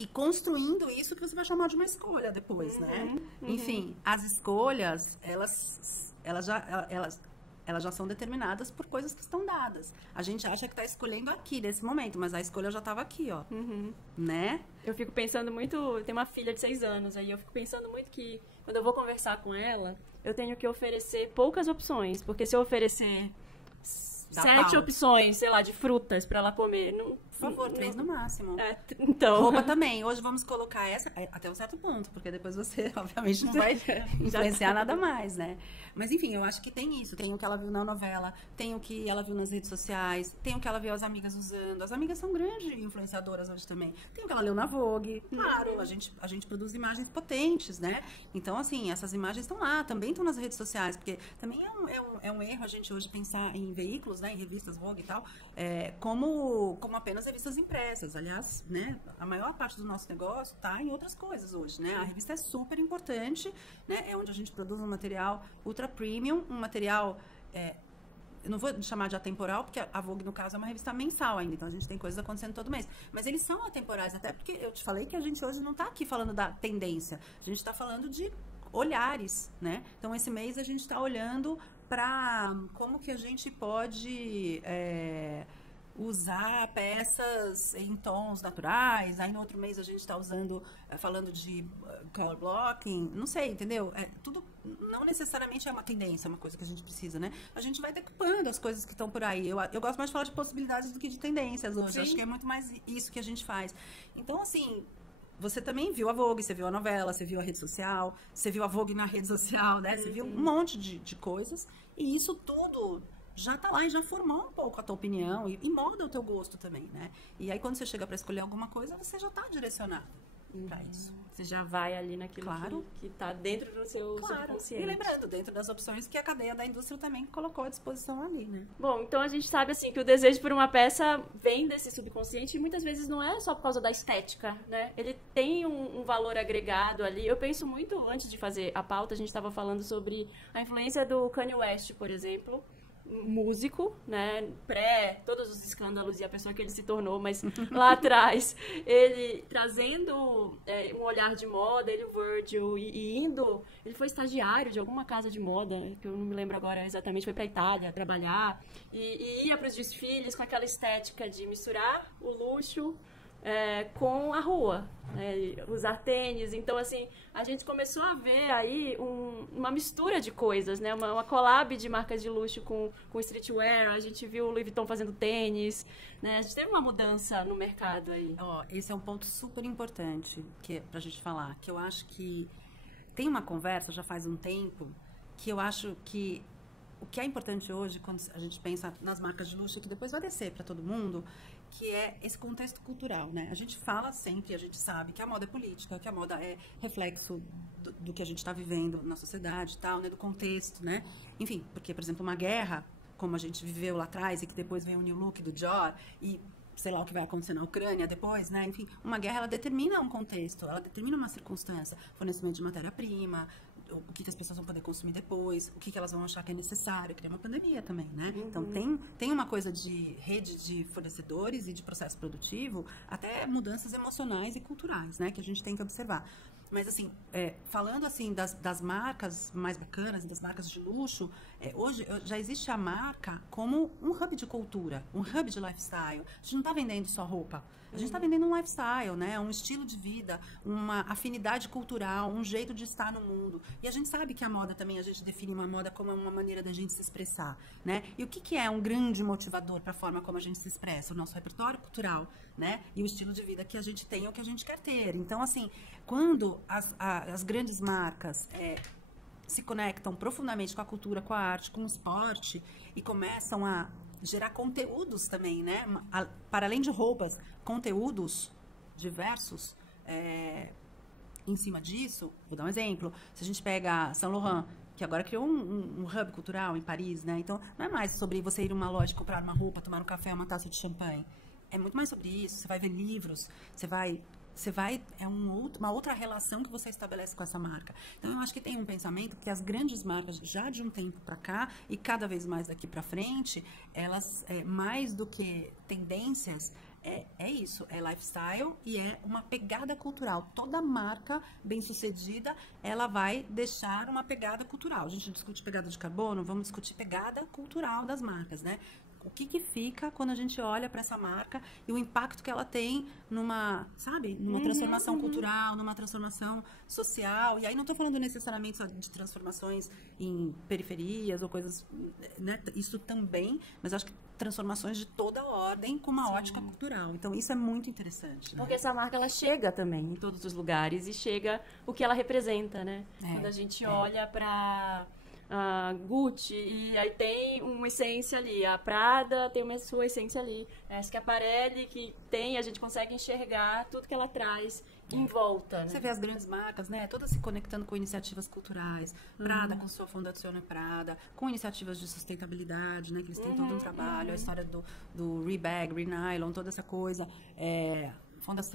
e construindo isso que você vai chamar de uma escolha depois, né? Enfim, as escolhas, elas já são determinadas por coisas que estão dadas. A gente acha que está escolhendo aqui, nesse momento, mas a escolha já estava aqui, ó. Né? Eu fico pensando muito, tem uma filha de 6 anos, aí eu fico pensando muito que quando eu vou conversar com ela, eu tenho que oferecer poucas opções, porque se eu oferecer 7 opções, sei lá, de frutas pra ela comer. Não, por favor, 3 no máximo. Então. Roupa também. Hoje vamos colocar essa até um certo ponto, porque depois você, obviamente, não vai influenciar nada mais, né? Mas, enfim, eu acho que tem isso. Tem o que ela viu na novela, tem o que ela viu nas redes sociais, tem o que ela viu as amigas usando. As amigas são grandes influenciadoras hoje também. Tem o que ela leu na Vogue. Claro, a gente produz imagens potentes, né? Então, assim, essas imagens estão lá, também estão nas redes sociais, porque também é um erro a gente hoje pensar em veículos, né, em revistas Vogue e tal, como apenas revistas impressas. Aliás, né, a maior parte do nosso negócio está em outras coisas hoje, né? A revista é super importante, né? É onde a gente produz um material ultra premium, um material, eu não vou chamar de atemporal, porque a Vogue, no caso, é uma revista mensal ainda, então a gente tem coisas acontecendo todo mês. Mas eles são atemporais, até porque eu te falei que a gente hoje não está aqui falando da tendência, a gente está falando de olhares, né? Então, esse mês a gente está olhando para como que a gente pode usar peças em tons naturais. Aí no outro mês a gente está falando de color blocking, não sei, entendeu? Tudo não necessariamente é uma tendência, é uma coisa que a gente precisa, né? A gente vai decupando as coisas que estão por aí. Eu gosto mais de falar de possibilidades do que de tendências hoje. Acho que é muito mais isso que a gente faz. Então, assim, você também viu a Vogue, você viu a novela, você viu a rede social, você viu a Vogue na rede social, né? Você viu um monte de coisas. E isso tudo já tá lá e já formou um pouco a tua opinião e molda o teu gosto também, né? E aí, quando você chega para escolher alguma coisa, você já tá direcionado para isso. Você já vai ali naquilo que tá dentro do seu subconsciente. E lembrando, dentro das opções que a cadeia da indústria também colocou à disposição ali, né? Bom, então a gente sabe, assim, que o desejo por uma peça vem desse subconsciente e muitas vezes não é só por causa da estética, né? Ele tem um valor agregado ali. Eu penso muito, antes de fazer a pauta, a gente estava falando sobre a influência do Kanye West, por exemplo, músico, né, todos os escândalos e a pessoa que ele se tornou, mas lá atrás, ele trazendo um olhar de moda, ele, o Virgil, ele foi estagiário de alguma casa de moda, que eu não me lembro agora exatamente, foi pra Itália trabalhar, e ia para os desfiles com aquela estética de misturar o luxo com a rua, né? Usar tênis. Então, assim, a gente começou a ver aí uma mistura de coisas, né? Uma collab de marcas de luxo com streetwear. A gente viu o Louis Vuitton fazendo tênis, né? A gente teve uma mudança no mercado aí. Esse é um ponto super importante pra gente falar, que eu acho que tem uma conversa já faz um tempo que eu acho que o que é importante hoje, quando a gente pensa nas marcas de luxo, que depois vai descer para todo mundo, que é esse contexto cultural, né? A gente fala sempre, a gente sabe que a moda é política, que a moda é reflexo do que a gente está vivendo na sociedade e tal, né? Do contexto, né? Enfim, porque, por exemplo, uma guerra, como a gente viveu lá atrás e que depois vem o New Look do Dior e sei lá o que vai acontecer na Ucrânia depois, né? Enfim, uma guerra, ela determina um contexto, ela determina uma circunstância, fornecimento de matéria-prima, o que as pessoas vão poder consumir depois, o que elas vão achar que é necessário, cria uma pandemia também, né? Então, tem uma coisa de rede de fornecedores e de processo produtivo, até mudanças emocionais e culturais, né? Que a gente tem que observar. Mas, assim, falando, assim, das marcas mais bacanas, das marcas de luxo, hoje já existe a marca como um hub de cultura, um hub de lifestyle. A gente não está vendendo só roupa, a gente está vendendo um lifestyle, né? Um estilo de vida, uma afinidade cultural, um jeito de estar no mundo. E a gente sabe que a moda também, a gente define uma moda como uma maneira da gente se expressar, né? E o que é um grande motivador para a forma como a gente se expressa? O nosso repertório cultural, né? E o estilo de vida que a gente tem ou que a gente quer ter. Então, assim, quando as grandes marcas se conectam profundamente com a cultura, com a arte, com o esporte e começam a gerar conteúdos também, né? Para além de roupas, conteúdos diversos em cima disso. Vou dar um exemplo. Se a gente pega Saint Laurent, que agora criou um hub cultural em Paris, né? Então, não é mais sobre você ir numa loja, comprar uma roupa, tomar um café, uma taça de champanhe. É muito mais sobre isso. Você vai ver livros, uma outra relação que você estabelece com essa marca. Então, eu acho que tem um pensamento que as grandes marcas, já de um tempo para cá, e cada vez mais daqui para frente, elas, mais do que tendências, é isso, é lifestyle e é uma pegada cultural. Toda marca bem-sucedida, ela vai deixar uma pegada cultural. A gente discute pegada de carbono, vamos discutir pegada cultural das marcas, né? O que fica quando a gente olha para essa marca e o impacto que ela tem numa transformação cultural, numa transformação social. E aí não estou falando necessariamente só de transformações em periferias ou coisas, né? Isso também, mas acho que transformações de toda ordem com uma ótica cultural. Então, isso é muito interessante. Né? Porque essa marca, ela chega também em todos os lugares e chega o que ela representa, né? Quando a gente olha para Gucci, e aí tem uma essência ali, a Prada tem uma sua essência ali, a Schiaparelli que tem, a gente consegue enxergar tudo que ela traz em volta, né? Você vê as grandes marcas, né, todas se conectando com iniciativas culturais, Prada com sua Fondazione Prada, com iniciativas de sustentabilidade, né, que eles têm todo um trabalho, a história do Rebag, Renylon, toda essa coisa,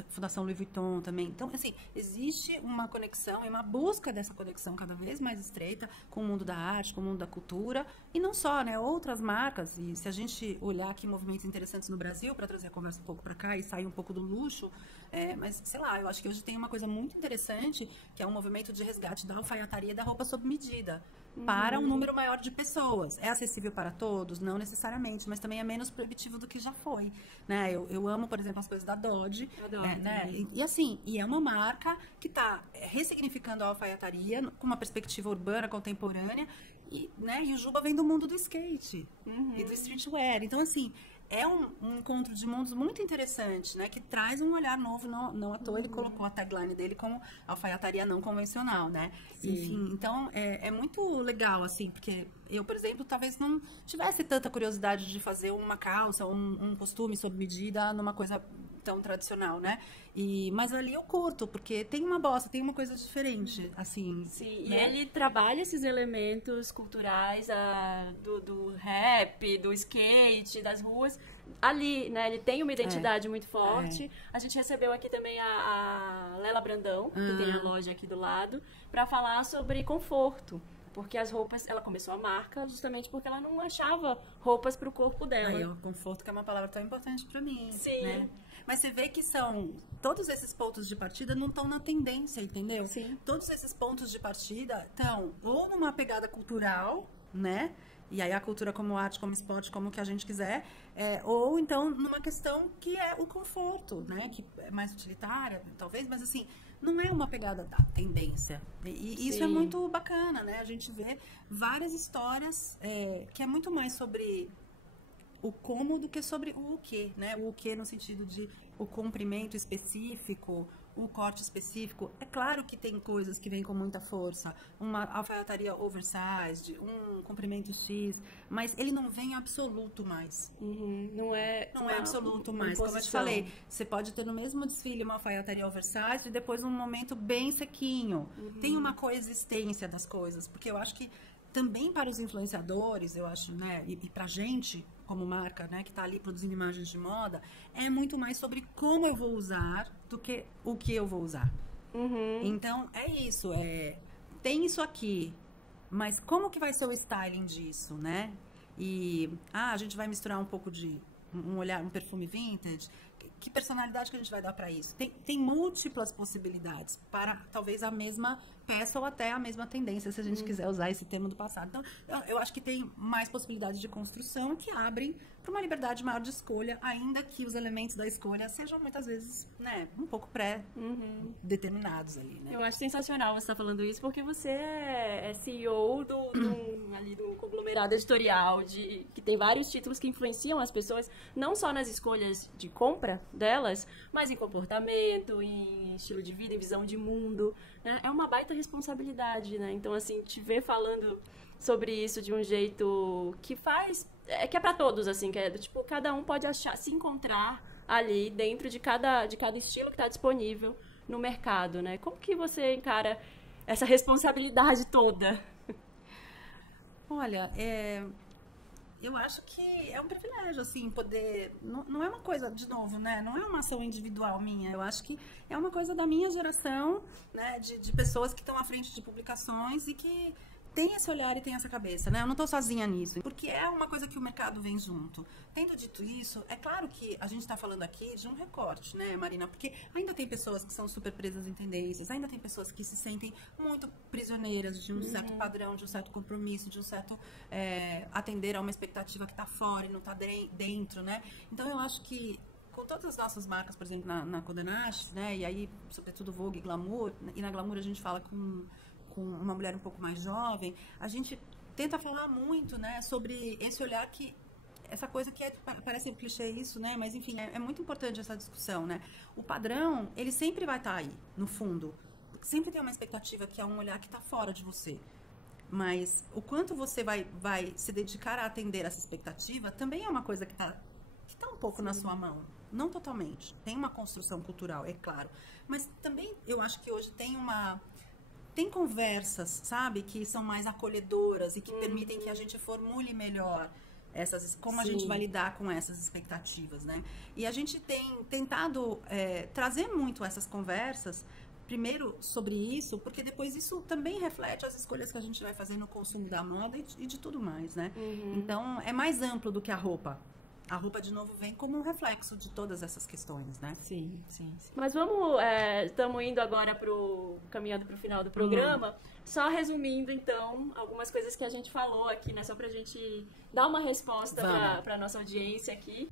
Fundação Louis Vuitton também. Então, assim, existe uma conexão e uma busca dessa conexão cada vez mais estreita com o mundo da arte, com o mundo da cultura, e não só, né, outras marcas. E se a gente olhar aqui movimentos interessantes no Brasil, para trazer a conversa um pouco para cá e sair um pouco do luxo, mas, sei lá, eu acho que hoje tem uma coisa muito interessante, que é um movimento de resgate da alfaiataria e da roupa sob medida, para um número maior de pessoas. É acessível para todos? Não necessariamente, mas também é menos proibitivo do que já foi, né? Eu amo, por exemplo, as coisas da Dodge, né? E assim, é uma marca que está ressignificando a alfaiataria com uma perspectiva urbana, contemporânea, e o Juba vem do mundo do skate e do streetwear. Então, assim, é um encontro de mundos muito interessante, né? Que traz um olhar novo, não à toa ele colocou a tagline dele como alfaiataria não convencional, né? Sim. Enfim, então é muito legal, assim, porque eu, por exemplo, talvez não tivesse tanta curiosidade de fazer uma calça ou um costume sob medida numa coisa tão tradicional, né? Mas ali eu curto, porque tem uma bossa, tem uma coisa diferente, assim. Sim, né? E ele trabalha esses elementos culturais do rap, do skate, das ruas, ali, né? Ele tem uma identidade muito forte. A gente recebeu aqui também a Lela Brandão, que tem a loja aqui do lado, para falar sobre conforto. Porque as roupas, ela começou a marca justamente porque ela não achava roupas para o corpo dela. Aí, o conforto, que é uma palavra tão importante para mim. Sim. Né? Mas você vê que todos esses pontos de partida não estão na tendência, entendeu? Sim. Todos esses pontos de partida estão ou numa pegada cultural, né? E aí a cultura como arte, como esporte, como o que a gente quiser, ou então numa questão que é o conforto, né? Que é mais utilitária, talvez, mas assim, não é uma pegada da tendência. E isso é muito bacana, né? A gente vê várias histórias que é muito mais sobre o como do que sobre o que, né? O que no sentido de o comprimento específico, o corte específico. É claro que tem coisas que vêm com muita força, uma alfaiataria oversized, um comprimento X, mas ele não vem absoluto mais. Não é absoluto mais. Como eu te falei, você pode ter no mesmo desfile uma alfaiataria oversized e depois um momento bem sequinho. Tem uma coexistência das coisas, porque eu acho que também para os influenciadores, eu acho, né, e pra gente, como marca, né, que tá ali produzindo imagens de moda, é muito mais sobre como eu vou usar do que o que eu vou usar. Então, é isso, tem isso aqui, mas como que vai ser o styling disso, né? E, a gente vai misturar um pouco de um olhar, um perfume vintage. Que personalidade que a gente vai dar para isso? Tem múltiplas possibilidades para talvez a mesma peça ou até a mesma tendência, se a gente quiser usar esse termo do passado. Então, eu acho que tem mais possibilidades de construção que abrem para uma liberdade maior de escolha, ainda que os elementos da escolha sejam muitas vezes, né, um pouco pré-determinados ali, né? Eu acho sensacional você estar falando isso, porque você é CEO ali do conglomerado editorial, que tem vários títulos que influenciam as pessoas, não só nas escolhas de compra delas, mas em comportamento, em estilo de vida, em visão de mundo, né? É uma baita responsabilidade, né? Então, assim, te ver falando sobre isso de um jeito que que é pra todos, assim, que é tipo, cada um pode se encontrar ali dentro de cada estilo que está disponível no mercado, né? Como que você encara essa responsabilidade toda? Olha, eu acho que é um privilégio, assim, poder... Não é uma coisa, de novo, né? Não é uma ação individual minha. Eu acho que é uma coisa da minha geração, né? De pessoas que estão à frente de publicações e que tem esse olhar e tem essa cabeça, né? Eu não tô sozinha nisso, porque é uma coisa que o mercado vem junto. Tendo dito isso, é claro que a gente tá falando aqui de um recorte, né, Marina? Porque ainda tem pessoas que são super presas em tendências, ainda tem pessoas que se sentem muito prisioneiras de um certo padrão, de um certo compromisso, de um certo atender a uma expectativa que tá fora e não tá dentro, né? Então eu acho que com todas as nossas marcas, por exemplo, na Condé Nast, né? E aí, sobretudo Vogue, Glamour, e na Glamour a gente fala com uma mulher um pouco mais jovem, a gente tenta falar muito, né, sobre esse olhar que, essa coisa que parece um clichê isso, né, mas enfim, é muito importante essa discussão, né. O padrão, ele sempre vai estar aí, no fundo. Sempre tem uma expectativa que é um olhar que está fora de você. Mas o quanto você vai se dedicar a atender essa expectativa também é uma coisa que tá um pouco na sua mão. Não totalmente. Tem uma construção cultural, é claro. Mas também eu acho que hoje tem conversas, sabe, que são mais acolhedoras e que permitem que a gente formule melhor como a gente vai lidar com essas expectativas, né? E a gente tem tentado trazer muito essas conversas, primeiro sobre isso, porque depois isso também reflete as escolhas que a gente vai fazer no consumo da moda e de tudo mais, né? Então, é mais amplo do que a roupa. A roupa, de novo, vem como um reflexo de todas essas questões, né? Sim. Mas estamos indo agora caminhando para o final do programa, só resumindo, então, algumas coisas que a gente falou aqui, né? Só para a gente dar uma resposta para a nossa audiência aqui.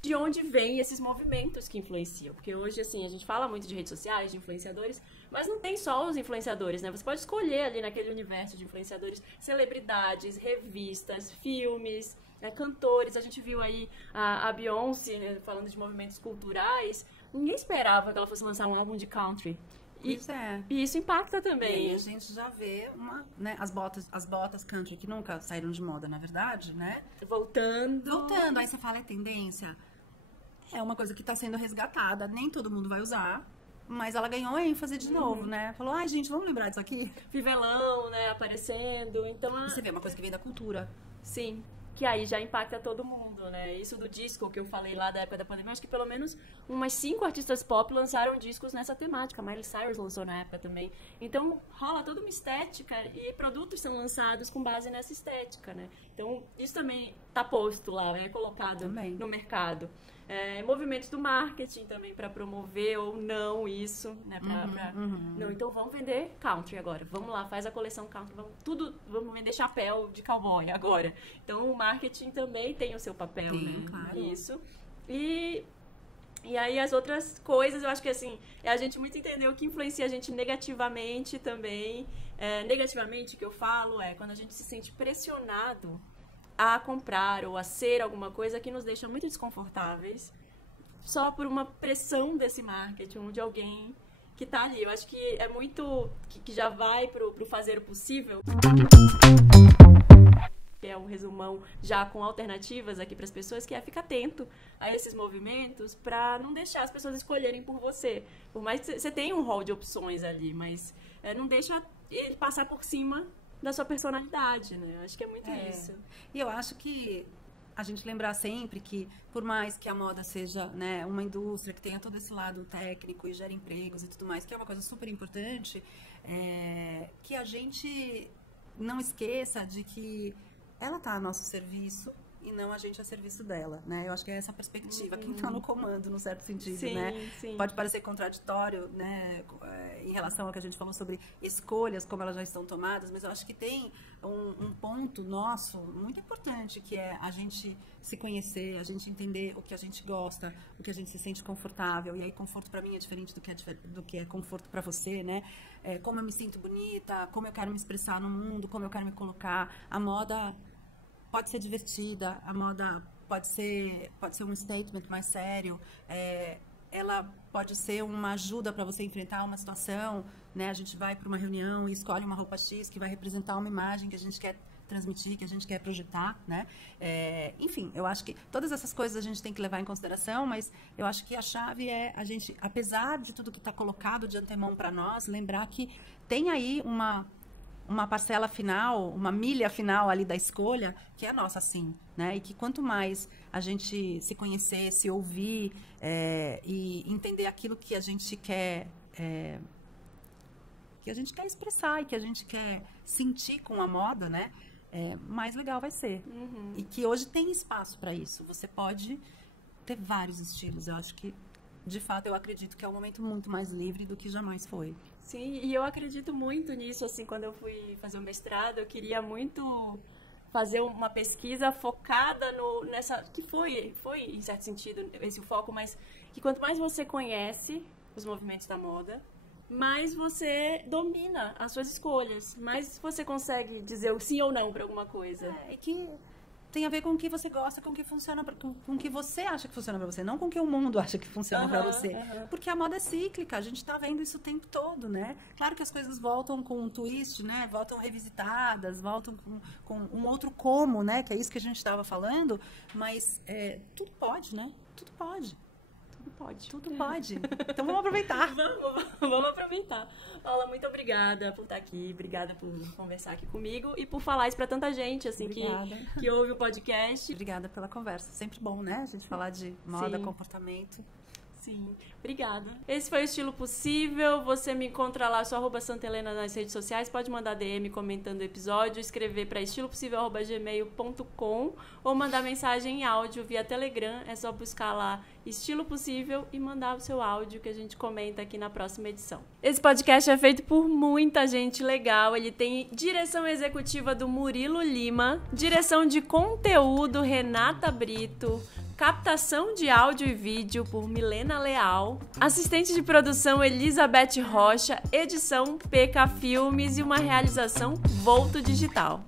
De onde vêm esses movimentos que influenciam? Porque hoje, assim, a gente fala muito de redes sociais, de influenciadores, mas não tem só os influenciadores, né? Você pode escolher ali naquele universo de influenciadores celebridades, revistas, filmes, cantores. A gente viu aí a Beyoncé, né, falando de movimentos culturais. Ninguém esperava que ela fosse lançar um álbum de country. E isso impacta também. E a gente já vê as botas country que nunca saíram de moda, na verdade, né? Voltando. Aí você fala, é tendência. É uma coisa que está sendo resgatada. Nem todo mundo vai usar, mas ela ganhou ênfase de novo, né? Falou, gente, vamos lembrar disso aqui? Fivelão, né, aparecendo. Então, e você vê uma coisa que vem da cultura. Sim. Que aí já impacta todo mundo, né? Isso do disco que eu falei lá da época da pandemia, acho que pelo menos umas 5 artistas pop lançaram discos nessa temática. Miley Cyrus lançou na época também. Então, rola toda uma estética e produtos são lançados com base nessa estética, né? Então, isso também está posto lá, é colocado também no mercado. Movimentos do marketing também para promover ou não isso, né? Não, então vamos vender country agora. Vamos lá, faz a coleção country. Vamos vender chapéu de cowboy agora. Então o marketing também tem o seu papel, né? Claro. Isso. E aí as outras coisas, eu acho que assim, a gente muito entender o que influencia a gente negativamente também. Negativamente, que eu falo, quando a gente se sente pressionado a comprar ou a ser alguma coisa que nos deixa muito desconfortáveis só por uma pressão desse marketing ou de alguém que tá ali. Eu acho que é muito que já vai pro fazer o possível, que é um resumão já com alternativas aqui para as pessoas, que é ficar atento a esses movimentos para não deixar as pessoas escolherem por você. Por mais que você tenha um rol de opções ali, mas não deixa ele passar por cima da sua personalidade, né? Eu acho que é muito isso. E eu acho que a gente lembrar sempre que, por mais que a moda seja, né, uma indústria que tenha todo esse lado técnico e gera empregos e tudo mais, que é uma coisa super importante, que a gente não esqueça de que ela está a nosso serviço e não a gente a serviço dela, né? Eu acho que é essa a perspectiva. Quem está no comando, no certo sentido, sim, né? Sim. Pode parecer contraditório, né? Em relação ao que a gente falou sobre escolhas, como elas já estão tomadas, mas eu acho que tem um ponto nosso muito importante, que é a gente se conhecer, a gente entender o que a gente gosta, o que a gente se sente confortável. E aí, conforto para mim é diferente do que é conforto para você, né? Como eu me sinto bonita, como eu quero me expressar no mundo, como eu quero me colocar. A moda pode ser divertida, a moda pode ser um statement mais sério, ela pode ser uma ajuda para você enfrentar uma situação, né? A gente vai para uma reunião e escolhe uma roupa X que vai representar uma imagem que a gente quer transmitir, que a gente quer projetar, né? Enfim, eu acho que todas essas coisas a gente tem que levar em consideração, mas eu acho que a chave é a gente, apesar de tudo que está colocado de antemão para nós, lembrar que tem aí uma parcela final, uma milha final ali da escolha, que é nossa, sim, né? E que quanto mais a gente se conhecer, se ouvir e entender aquilo que a gente quer expressar e que a gente quer sentir com a moda, né? Mais legal vai ser. E que hoje tem espaço para isso. Você pode ter vários estilos. Eu acho que, de fato, eu acredito que é um momento muito mais livre do que jamais foi. Sim, e eu acredito muito nisso, assim, quando eu fui fazer o mestrado, eu queria muito fazer uma pesquisa focada nessa, que foi, em certo sentido, esse o foco, mas que quanto mais você conhece os movimentos da moda, mais você domina as suas escolhas, mais você consegue dizer o sim ou não para alguma coisa. E que tem a ver com o que você gosta, com o que funciona, com o que você acha que funciona para você, não com o que o mundo acha que funciona para você. Porque a moda é cíclica, a gente está vendo isso o tempo todo, né? Claro que as coisas voltam com um twist, né? Voltam revisitadas, voltam com um outro como, né? Que é isso que a gente estava falando, mas tudo pode, né? Tudo pode. Tudo pode. Então vamos aproveitar. Vamos aproveitar. Paula, muito obrigada por estar aqui, obrigada por conversar aqui comigo e por falar isso para tanta gente, assim, que ouve o podcast. Obrigada pela conversa. Sempre bom, né? A gente falar de moda, comportamento. Sim, obrigada. Esse foi o Estilo Possível. Você me encontra lá, sou @santahelena nas redes sociais. Pode mandar DM comentando o episódio, escrever para estilopossível@gmail.com ou mandar mensagem em áudio via Telegram. É só buscar lá Estilo Possível e mandar o seu áudio que a gente comenta aqui na próxima edição. Esse podcast é feito por muita gente legal. Ele tem direção executiva do Murilo Lima, direção de conteúdo Renata Brito, captação de áudio e vídeo por Milena Leal, assistente de produção Elizabeth Rocha, edição PK Filmes e uma realização Volto Digital.